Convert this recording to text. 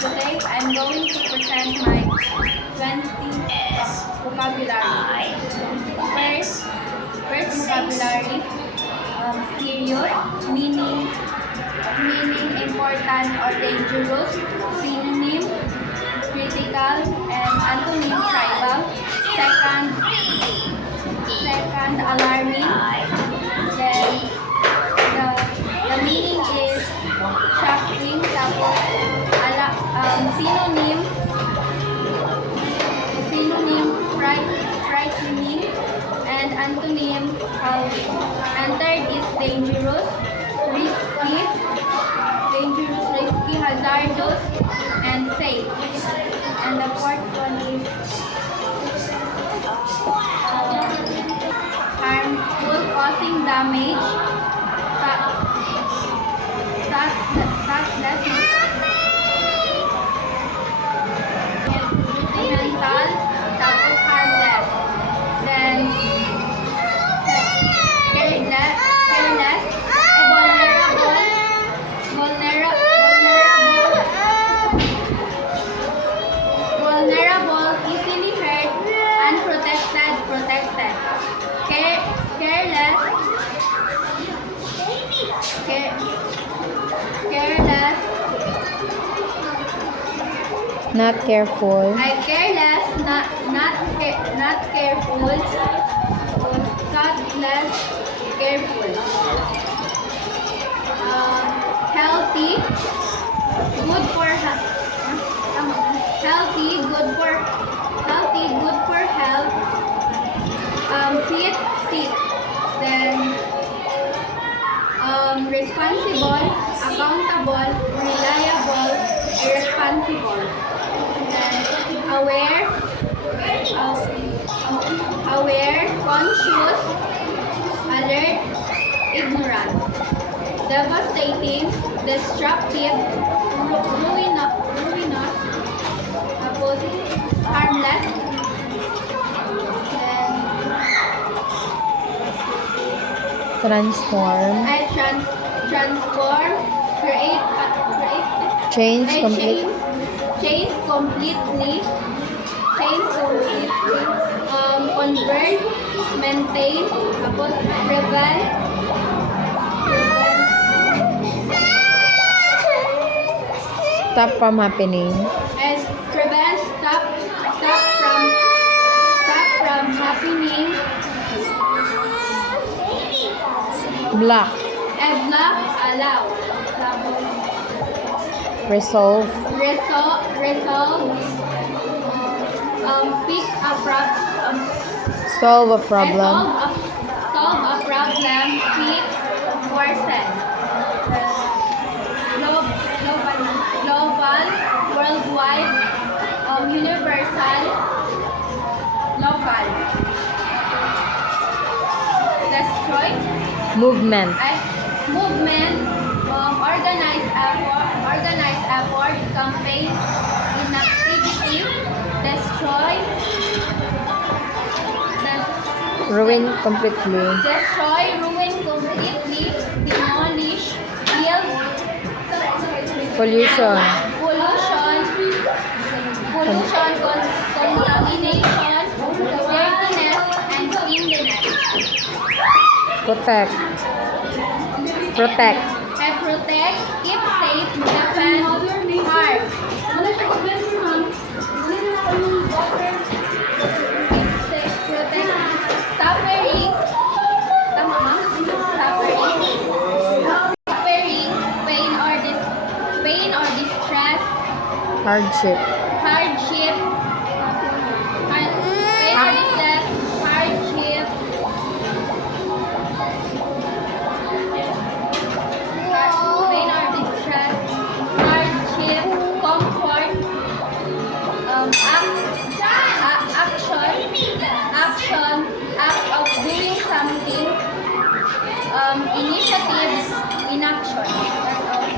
today I'm going to present my 20 vocabulary. First vocabulary, serious, meaning important or dangerous, synonym, critical, and antonym, tribal. Second, alarming. Then the meaning is shocking. Tapos synonym, frightening, and antonym, calming. And third is dangerous, risky, hazardous, and safe. And the fourth one is harmful, causing damage, detrimental, tapos harmless. Then careless, vulnerable, easily hurt, unprotected, protected. Careless, Not careful. careless, not careful, thoughtless, careful. Healthy, good for health. Healthy, good for health. Fit, sick. Then responsible, accountable, reliable, irresponsible. Then aware, conscious, alert, ignorant. Devastating, destructive, ruinous, tapos harmless, Transform. Transform, create, Change complete. change completely, convert, maintain, tapos prevent, Stop from happening. as prevent, stop from happening, Block. block, allow, tapos Resolve. resolve, fix a problem, Solve a problem. solve a problem, fix, worsen. Global, worldwide, universal, local. Destroy, Movement. movement, organized effort, campaign, inactivity, destroy, Ruin completely. ruin completely, demolish, kill, Pollution. contamination, dirtiness, and cleanliness. Protect. Protect, keep safe, defend, harm. Protect, suffering, tama ba? Suffering, pain or distress, Hardship. hardship, pain or distress, hardship, comfort, act